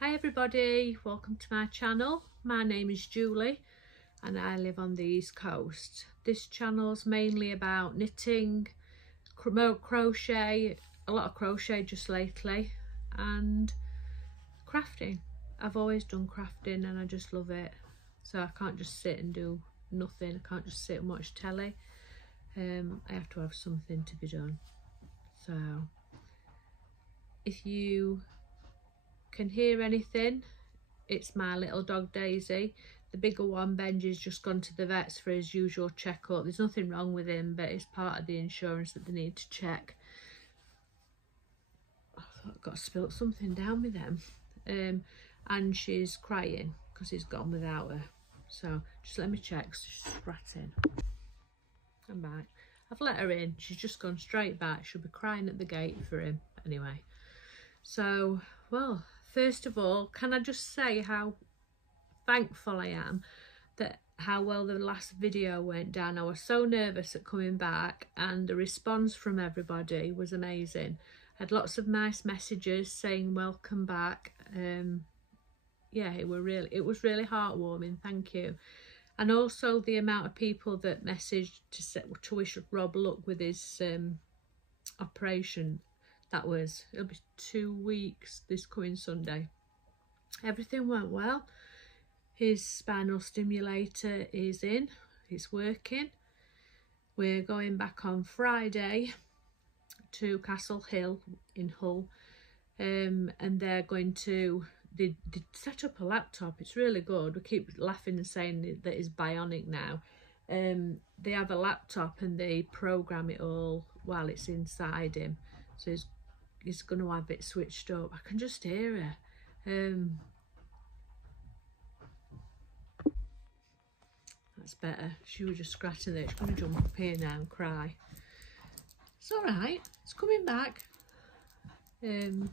Hi everybody, welcome to my channel. My name is Julie and I live on the East Coast. This channel's mainly about knitting, crochet, a lot of crochet just lately, and crafting. I've always done crafting and I just love it. So I can't just sit and do nothing. I can't just sit and watch telly. I have to have something to be done. So if you can hear anything, it's my little dog Daisy. The bigger one, Benji's just gone to the vets for his usual checkup. There's nothing wrong with him, but it's part of the insurance that they need to check. I thought I got to spilt something down with them. And she's crying because he's gone without her. So just let me check. She's ratting. I'm back. I've let her in. She's just gone straight back. She'll be crying at the gate for him anyway. So, well, first of all, can I just say how thankful I am that how well the last video went down. I was so nervous at coming back and the response from everybody was amazing. I had lots of nice messages saying welcome back. Yeah, it was really heartwarming. Thank you. And also the amount of people that messaged to wish Rob luck with his operation. It'll be 2 weeks this coming Sunday. Everything went well. His spinal stimulator is in, it's working. We're going back on Friday to Castle Hill in Hull, and they're going to, they set up a laptop. It's really good. We keep laughing and saying that it's bionic now. They have a laptop and they program it all while it's inside him. So he's going to have it switched up. I can just hear her. That's better. She was just scratching there. She's going to jump up here now and cry. It's all right. It's coming back. There you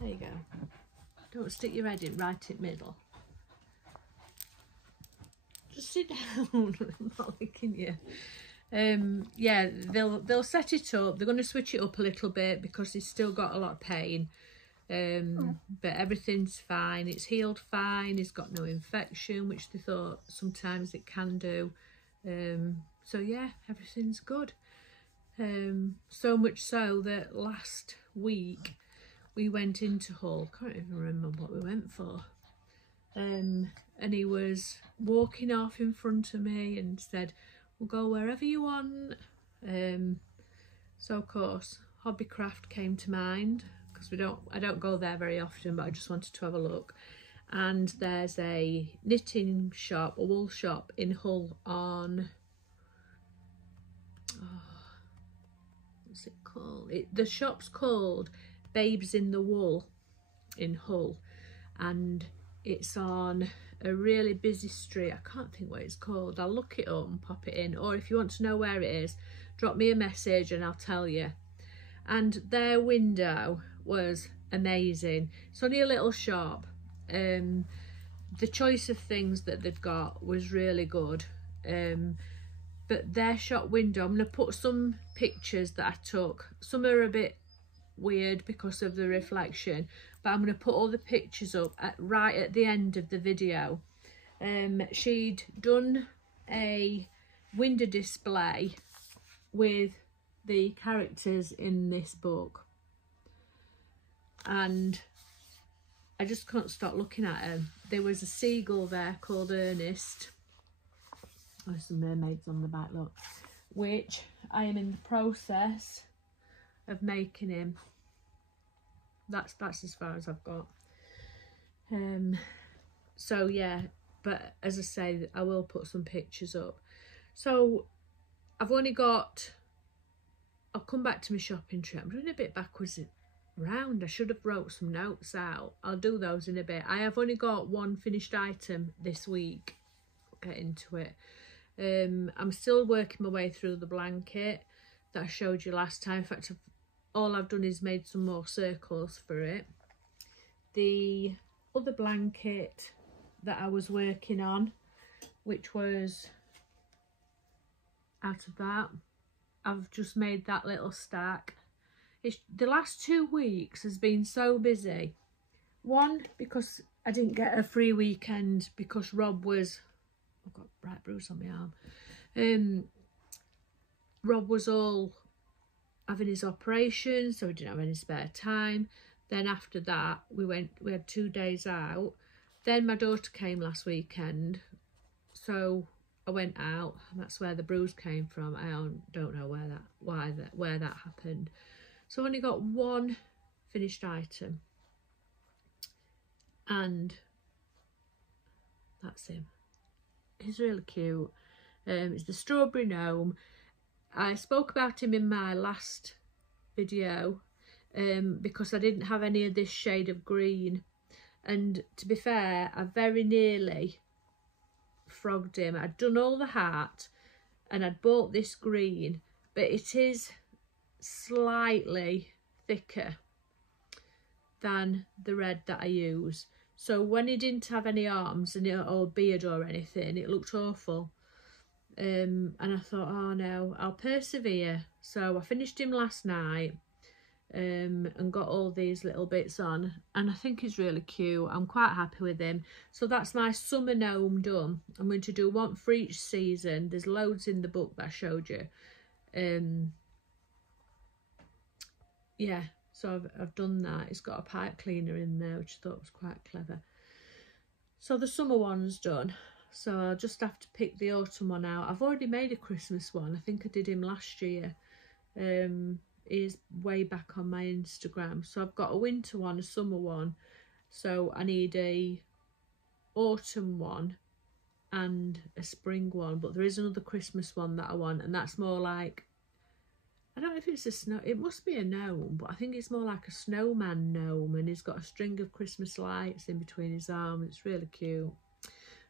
go. Don't stick your head in right in the middle. Just sit down. I'm not licking you. Yeah, they'll set it up. They're going to switch it up a little bit because he's still got a lot of pain. But everything's fine. It's healed fine. He's got no infection, which they thought sometimes it can do. So yeah, everything's good. So much so that last week we went into Hull. Can't even remember what we went for. And he was walking off in front of me and said, "We'll go wherever you want." So of course Hobbycraft came to mind because I don't go there very often, but I just wanted to have a look. And there's a knitting shop, a wool shop in Hull on, what's it called? The shop's called Babes in the Wool in Hull, and it's on a really busy street. I can't think what it's called. I'll look it up and pop it in, or if you want to know where it is, drop me a message and I'll tell you. And their window was amazing. It's only a little shop. The choice of things that they've got was really good. But their shop window, I'm going to put some pictures that I took. Some are a bit weird because of the reflection, but I'm going to put all the pictures up right at the end of the video. She'd done a window display with the characters in this book, and I just couldn't stop looking at them. There was a seagull there called Ernest. There's some mermaids on the back, look, which I am in the process of making him. That's as far as I've got. So yeah, but as I say, I will put some pictures up. So I've only got, I'll come back to my shopping trip. I'm doing a bit backwards round. I should have wrote some notes out. I'll do those in a bit. I have only got one finished item this week. I'll get into it. I'm still working my way through the blanket that I showed you last time. In fact, all I've done is made some more circles for it. The other blanket that I was working on, which was out of that, I've just made that little stack. The last 2 weeks has been so busy One, because I didn't get a free weekend because Rob was, I've got a bright bruise on my arm. Rob was all having his operation, so we didn't have any spare time. Then after that, we had 2 days out. Then my daughter came last weekend, so I went out, and that's where the bruise came from. I don't know where that happened. So I only got one finished item, and that's him. He's really cute. It's the strawberry gnome. I spoke about him in my last video because I didn't have any of this shade of green, and to be fair, I very nearly frogged him. I'd done all the hat and I'd bought this green, but it is slightly thicker than the red that I use. So when he didn't have any arms or beard or anything, it looked awful. And I thought, oh no, I'll persevere. So I finished him last night and got all these little bits on, and I think he's really cute. I'm quite happy with him. So that's my summer gnome done. I'm going to do one for each season. There's loads in the book that I showed you. Yeah, so I've done that. It's got a pipe cleaner in there, which I thought was quite clever. So the summer one's done. So I'll just have to pick the autumn one out. I've already made a Christmas one. I think I did him last year. He's way back on my Instagram. So I've got a winter one, a summer one. So I need a autumn one and a spring one. But there is another Christmas one that I want, and that's more like, I don't know if it's a snow, it must be a gnome, but I think it's more like a snowman gnome, and he's got a string of Christmas lights in between his arms. It's really cute.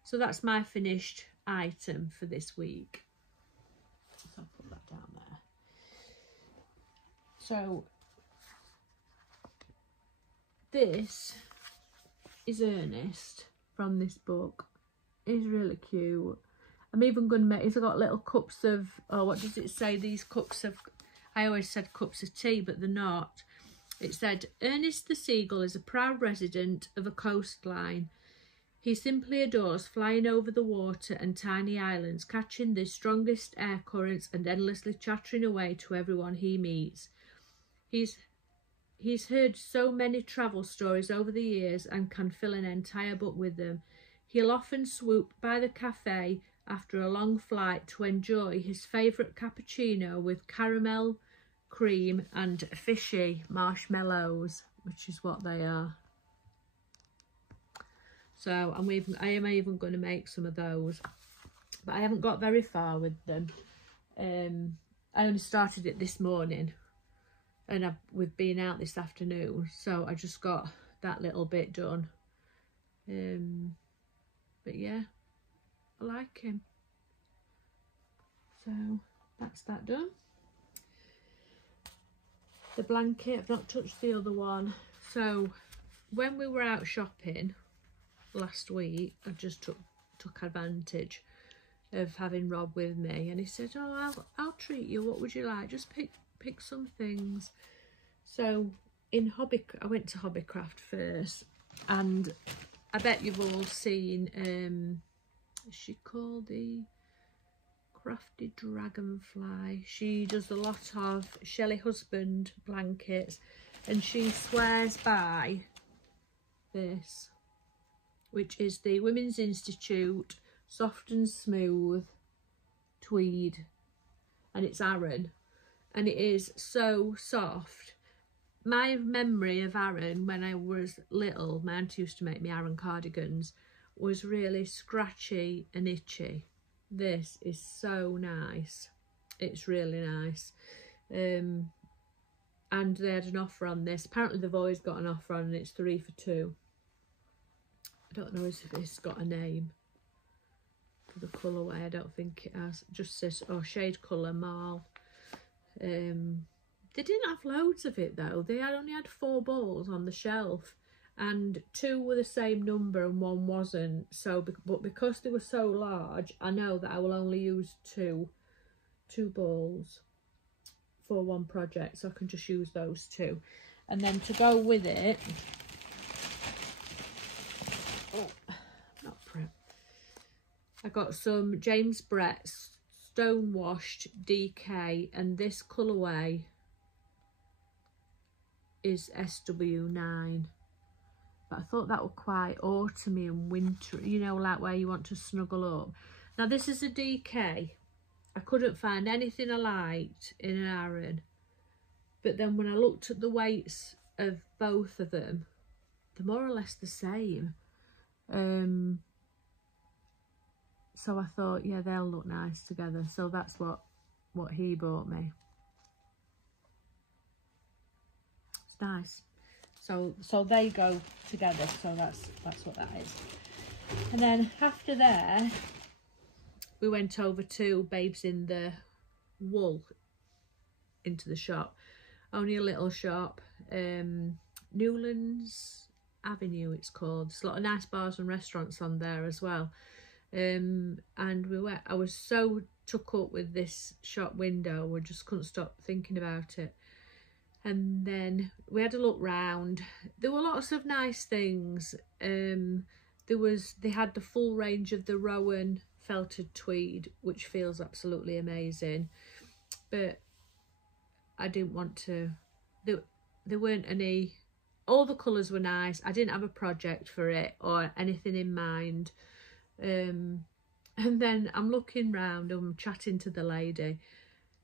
So that's my finished item for this week. So I'll put that down there. So this is Ernest from this book. He's really cute. I'm even going to make, he's got little cups of, oh, what does it say? These cups of, I always said cups of tea, but they're not. It said, Ernest the seagull is a proud resident of a coastline. He simply adores flying over the water and tiny islands, catching the strongest air currents and endlessly chattering away to everyone he meets. He's heard so many travel stories over the years and can fill an entire book with them. He'll often swoop by the cafe after a long flight to enjoy his favourite cappuccino with caramel cream and fishy marshmallows, which is what they are. So I am even going to make some of those, but I haven't got very far with them. I only started it this morning, and we've been out this afternoon, so I just got that little bit done. But yeah, I like him. So that's that done. The blanket, I've not touched the other one. So when we were out shopping last week, I just took advantage of having Rob with me, and he said, oh, I'll treat you, what would you like, just pick some things. So I went to Hobbycraft first, and I bet you've all seen is she called the Crafty Dragonfly? She does a lot of Shelley Husband blankets, and she swears by this, which is the Women's Institute Soft and Smooth Tweed, and it's Aran, and it is so soft. My memory of Aran when I was little, my auntie used to make me Aran cardigans, was really scratchy and itchy. This is so nice. It's really nice. And they had an offer on this. Apparently they've always got an offer on, and it's 3 for 2. I don't know if it's got a name for the colourway. I don't think it has. It just says, oh, shade colour Marl. They didn't have loads of it though. They only had 4 balls on the shelf, and 2 were the same number and 1 wasn't. So, but because they were so large, I know that I will only use two balls for one project, so I can just use those 2. And then to go with it, I got some James Brett stone washed DK, and this colourway is SW9. But I thought that were quite autumny and wintry, you know, like where you want to snuggle up. Now this is a DK. I couldn't find anything I liked in an Aran, but then when I looked at the weights of both of them, they're more or less the same. So I thought, yeah, they'll look nice together. So that's what he bought me. It's nice. So they go together. So that's what that is. And then after there, we went over to Babes in the Wool, into the shop. Only a little shop. Newlands Avenue, it's called. There's a lot of nice bars and restaurants on there as well. And I was so took up with this shop window, I just couldn't stop thinking about it. And then we had a look round. There were lots of nice things. They had the full range of the Rowan felted tweed, which feels absolutely amazing, but I didn't want to. There weren't any. All the colours were nice. I didn't have a project for it or anything in mind. And then I'm looking round, I'm chatting to the lady,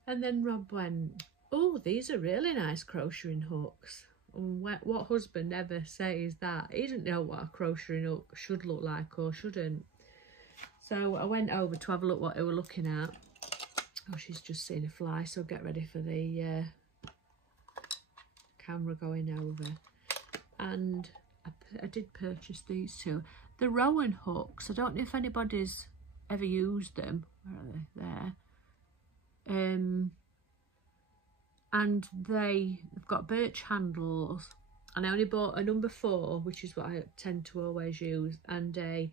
and then Rob went, "Oh, these are really nice crocheting hooks." And what husband ever says that? He didn't know what a crocheting hook should look like or shouldn't. So I went over to have a look what they were looking at. Oh, she's just seen a fly, so get ready for the camera going over. And I did purchase these two. The Rowan hooks, I don't know if anybody's ever used them. Where are they? There. And they've got birch handles, and I only bought a number 4, which is what I tend to always use, and a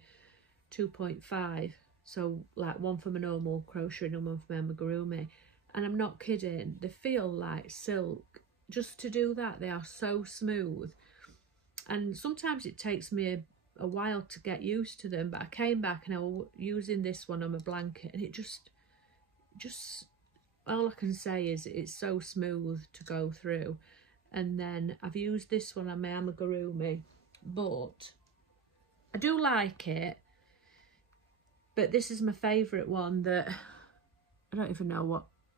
2.5, so like one for my normal crochet and one for my amigurumi. And I'm not kidding, they feel like silk. Just to do that, they are so smooth, and sometimes it takes me a while to get used to them, but I came back and I was using this one on my blanket, and it just all I can say is it's so smooth to go through. And then I've used this one on my amigurumi, but I do like it, but this is my favourite one that I don't even know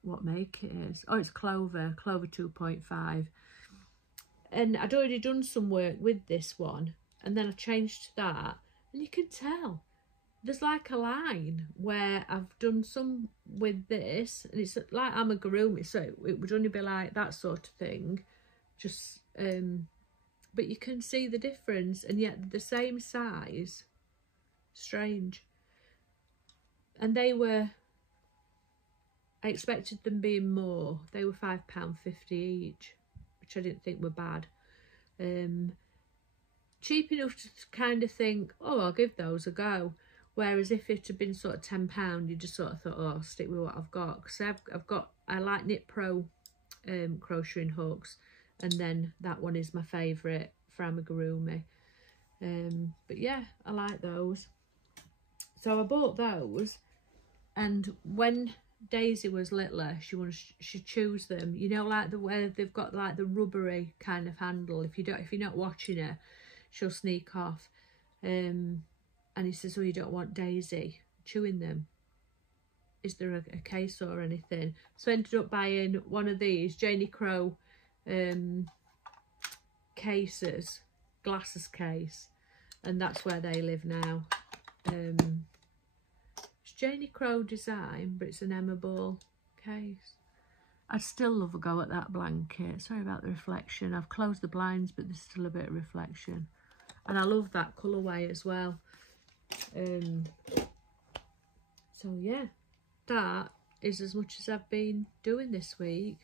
what make it is. Oh, it's Clover 2.5. And I'd already done some work with this one, and then I changed to that, and you can tell there's like a line where I've done some with this, and it's like amigurumi, so it would only be like that sort of thing, just but you can see the difference, and yet the same size. Strange. And they were, I expected them being more. They were £5.50 each, which I didn't think were bad. Cheap enough to kind of think, oh, I'll give those a go. Whereas if it had been sort of £10, you just sort of thought, oh, I'll stick with what I've got. Because I like Knit Pro crocheting hooks, and then that one is my favourite for amigurumi. But yeah, I like those. So I bought those, and when Daisy was littler, she'd choose them, you know, like the where they've got like the rubbery kind of handle. If you're not watching her, she'll sneak off. And he says, oh, you don't want Daisy chewing them, is there a case or anything? So I ended up buying one of these Janie Crow cases, glasses case, and that's where they live now. It's Janie Crow design, but it's an Emma Ball case. I'd still love a go at that blanket. Sorry about the reflection. I've closed the blinds, but there's still a bit of reflection. And I love that colourway as well. So yeah, that is as much as I've been doing this week.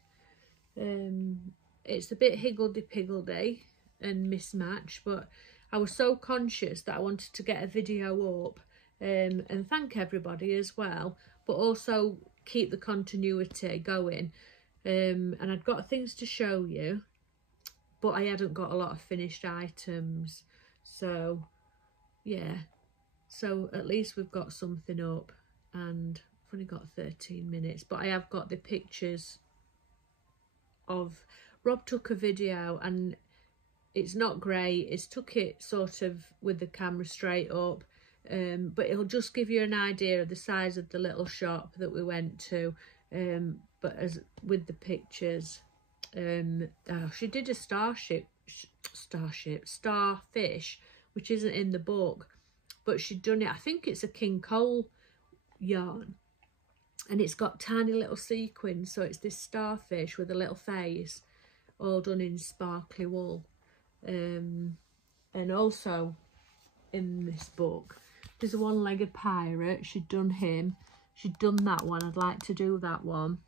It's a bit higgledy-piggledy and mismatched, but I was so conscious that I wanted to get a video up and thank everybody as well, but also keep the continuity going. And I'd got things to show you, but I hadn't got a lot of finished items. So yeah, So at least we've got something up, and I've only got 13 minutes, but I have got the pictures of, Rob took a video, and it's not great. It's took it sort of with the camera straight up, but it'll just give you an idea of the size of the little shop that we went to, but as with the pictures. She did a starfish, which isn't in the book, but she'd done it, I think it's a King Cole yarn, and it's got tiny little sequins, so it's this starfish with a little face, all done in sparkly wool. And also in this book there's a one-legged pirate. She'd done him, she'd done that one. I'd like to do that one,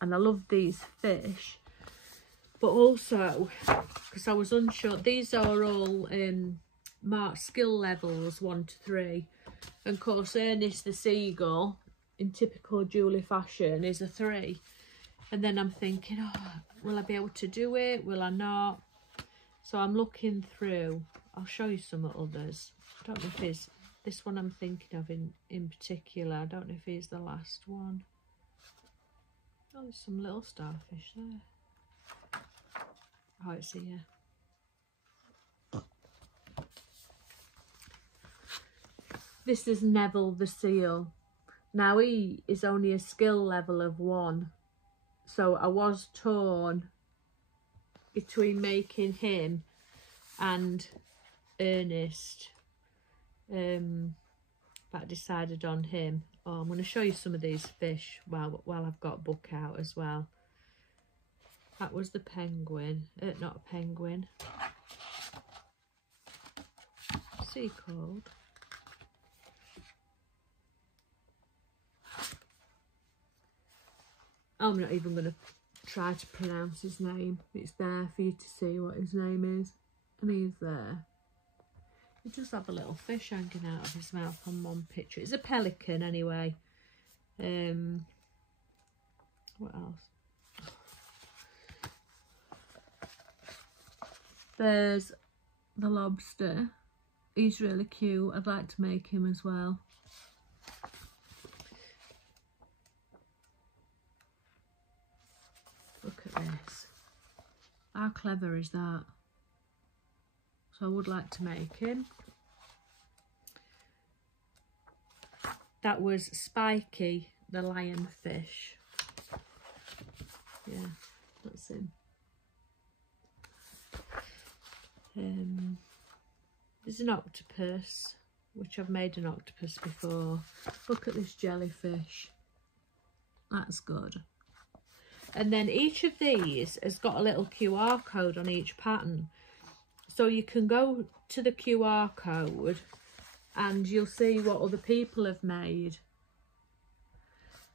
and I love these fish. But also, because I was unsure, these are all marked skill levels 1 to 3, and of course Ernest the seagull, in typical Julie fashion, is a 3. And then I'm thinking, oh, will I be able to do it, will I not? So I'm looking through. I'll show you some others. I don't know if it's this one I'm thinking of in particular. I don't know if it's the last one. Oh, there's some little starfish there. Oh, it's here. This is Neville the seal. Now he is only a skill level of 1. So I was torn between making him and Ernest, but I decided on him. Oh, I'm going to show you some of these fish while I've got book out as well. That was the penguin, not a penguin, sea called. I'm not even going to try to pronounce his name. It's there for you to see what his name is, and he's there. He does have a little fish hanging out of his mouth on one picture. It's a pelican anyway. What else? There's the lobster. He's really cute. I'd like to make him as well. Look at this. How clever is that? So I would like to make him. That was Spiky, the lionfish. Yeah, that's him. There's an octopus, which I've made an octopus before. Look at this jellyfish. That's good. And then each of these has got a little QR code on each pattern. So you can go to the QR code and you'll see what other people have made.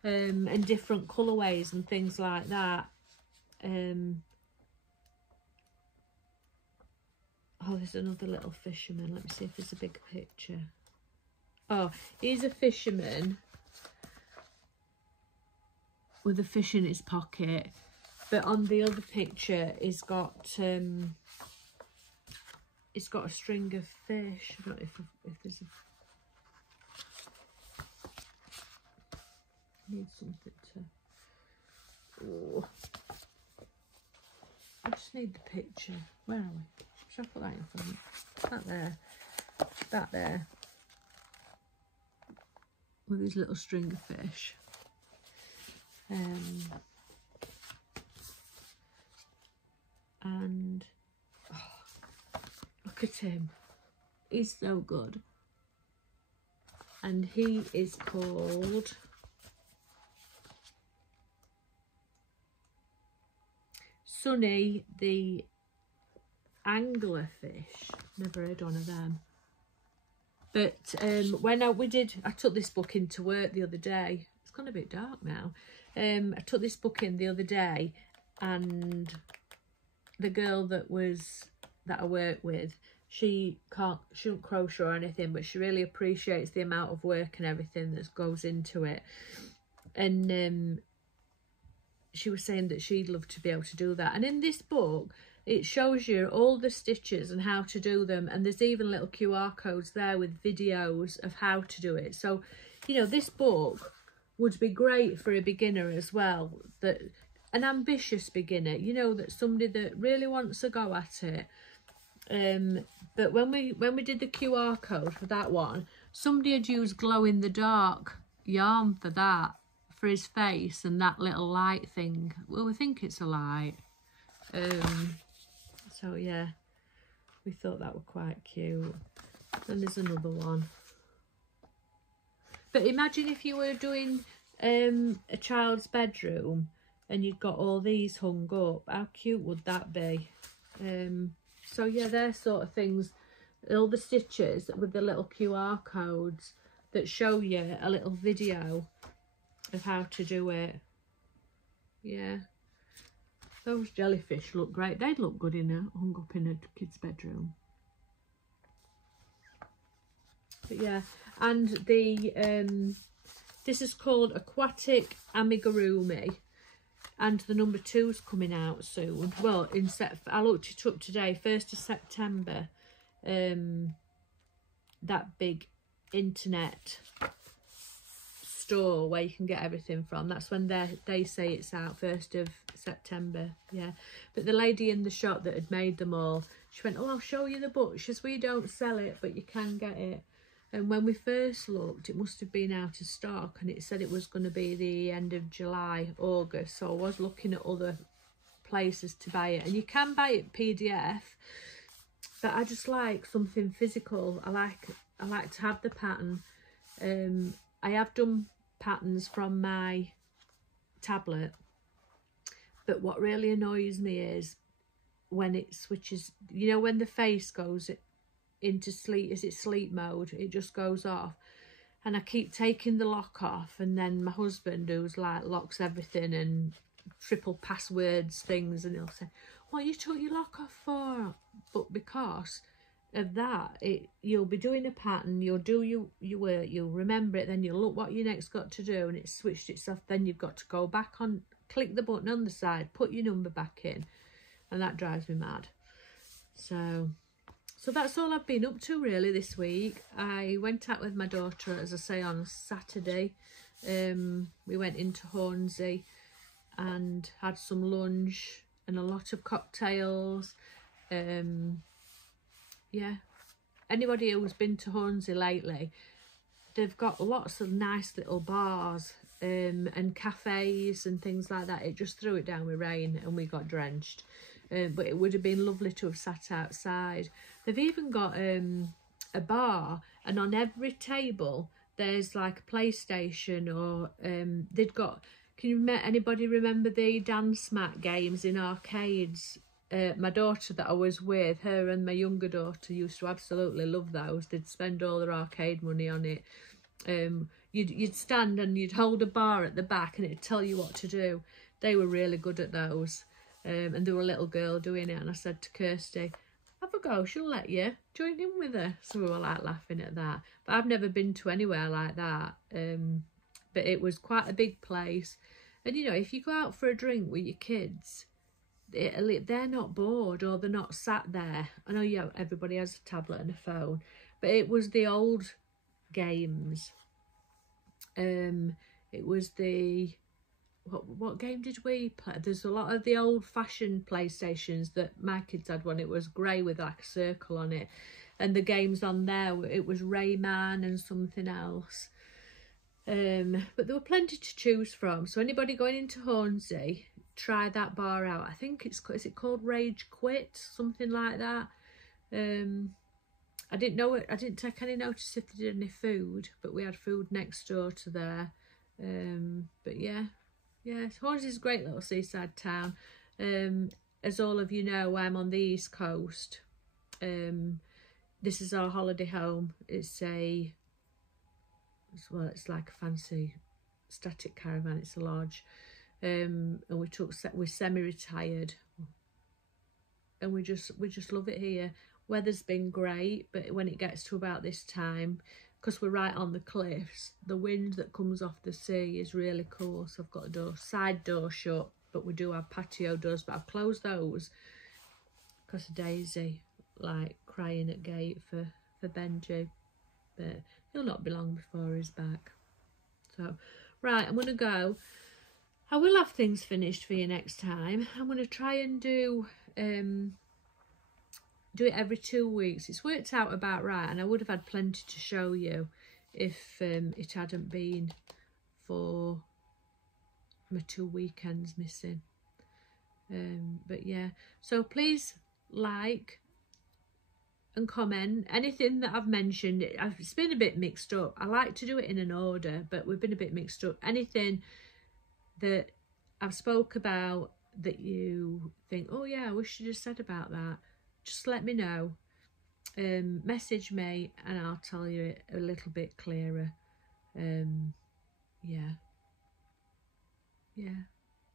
And different colourways and things like that. Oh, there's another little fisherman. Let me see if there's a big picture. Oh, he's a fisherman with a fish in his pocket, but on the other picture he's got a string of fish. I don't know if there's a, I need something to, oh, I just need the picture. Where are we? Should I put that in front? That there, that there, with his little string of fish. And oh, look at him, he's so good. And he is called Sunny the anglerfish. Never heard one of them. But when I took this book into work the other day. It's gone a bit dark now. I took this book in the other day, and the girl that I work with, she don't crochet or anything, but she really appreciates the amount of work and everything that goes into it. And she was saying that she'd love to be able to do that. And in this book, it shows you all the stitches and how to do them, and there's even little QR codes there with videos of how to do it. So, you know, this book would be great for a beginner as well, that an ambitious beginner, you know, that somebody that really wants to go at it. But when we did the QR code for that one, somebody had used glow in the dark yarn for that, for his face, and that little light thing. Well, we think it's a light. So yeah, we thought that were quite cute. And there's another one. But imagine if you were doing a child's bedroom and you'd got all these hung up. How cute would that be? So yeah, they're sort of things, all the stitches with the little QR codes that show you a little video of how to do it. Yeah, those jellyfish look great. They'd look good hung up in a kid's bedroom. But yeah, and the this is called Aquatic Amigurumi, and the number 2's coming out soon. Well, I looked it up today, 1st of September. That big internet store where you can get everything from, that's when they say it's out, 1st of September. Yeah, but the lady in the shop that had made them all, she went, oh, I'll show you the book. She says, we don't sell it, but you can get it. And when we first looked, it must have been out of stock, and it said it was going to be the end of July, August. So I was looking at other places to buy it, and you can buy it PDF, but I just like something physical. I like to have the pattern. I have done patterns from my tablet, but what really annoys me is when it switches, you know, when the face goes into sleep mode, it just goes off, and I keep taking the lock off, and then my husband, who's like locks everything and triple passwords things, and he'll say, what you took your lock off for? But because of that, you'll be doing a pattern, you'll do your work, you'll remember it, then you'll look what you next got to do, and it's switched itself. Then you've got to go back on, click the button on the side, put your number back in, and that drives me mad. So that's all I've been up to really this week. I went out with my daughter, as I say, on Saturday. We went into Hornsey and had some lunch and a lot of cocktails. Yeah, anybody who's been to Hornsey lately, they've got lots of nice little bars and cafes and things like that. It just threw it down with rain and we got drenched. But it would have been lovely to have sat outside. They've even got a bar, and on every table there's like a PlayStation, or they've got, anybody remember the dance mat games in arcades? My daughter that I was with, her and my younger daughter used to absolutely love those. They'd spend all their arcade money on it. You'd stand and you'd hold a bar at the back and it'd tell you what to do. They were really good at those. And there were a little girl doing it, and I said to Kirsty, have a go, she'll let you join in with her. So we were like laughing at that. But I've never been to anywhere like that. But it was quite a big place. And you know, if you go out for a drink with your kids, they're not bored, or they're not sat there. I know, yeah, everybody has a tablet and a phone, but it was the old games. It was the, what game did we play? There's a lot of the old-fashioned PlayStations that my kids had when it was grey with like a circle on it, and the games on there, it was Rayman and something else. But there were plenty to choose from. So anybody going into Hornsey, try that bar out. I think is it called Rage Quit, something like that. I didn't know it. I didn't take any notice if they did any food, but we had food next door to there. But yeah, Hornsey is a great little seaside town. As all of you know, I'm on the East Coast. This is our holiday home. It's like a fancy static caravan. It's a lodge. And we're semi-retired, and we just love it here. Weather's been great, but when it gets to about this time, because we're right on the cliffs, the wind that comes off the sea is really cool. So I've got a side door shut, but we do have patio doors, but I've closed those because of Daisy like crying at gate for Benji, but he'll not be long before he's back. So right, I'm gonna go. I will have things finished for you next time. I'm gonna try and do it every 2 weeks. It's worked out about right, and I would have had plenty to show you if it hadn't been for my 2 weekends missing. But yeah, so please like and comment anything that I've mentioned. It's been a bit mixed up. I like to do it in an order, but we've been a bit mixed up. Anything that I've spoke about that you think, oh yeah, I wish you'd have said about that, just let me know. Message me and I'll tell you it a little bit clearer. Yeah.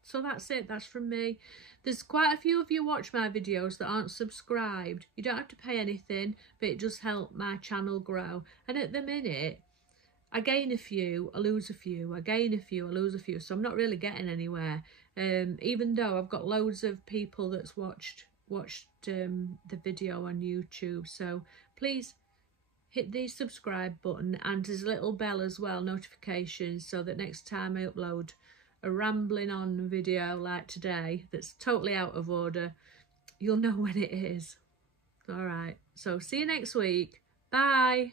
So that's it. That's from me. There's quite a few of you watch my videos that aren't subscribed. You don't have to pay anything, but it does help my channel grow. And at the minute, I gain a few, I lose a few, I gain a few, I lose a few. So I'm not really getting anywhere. Even though I've got loads of people that's watched the video on YouTube. So please hit the subscribe button, and there's a little bell as well, notifications, so that next time I upload a rambling on video like today that's totally out of order, you'll know when it is. All right, so see you next week. Bye.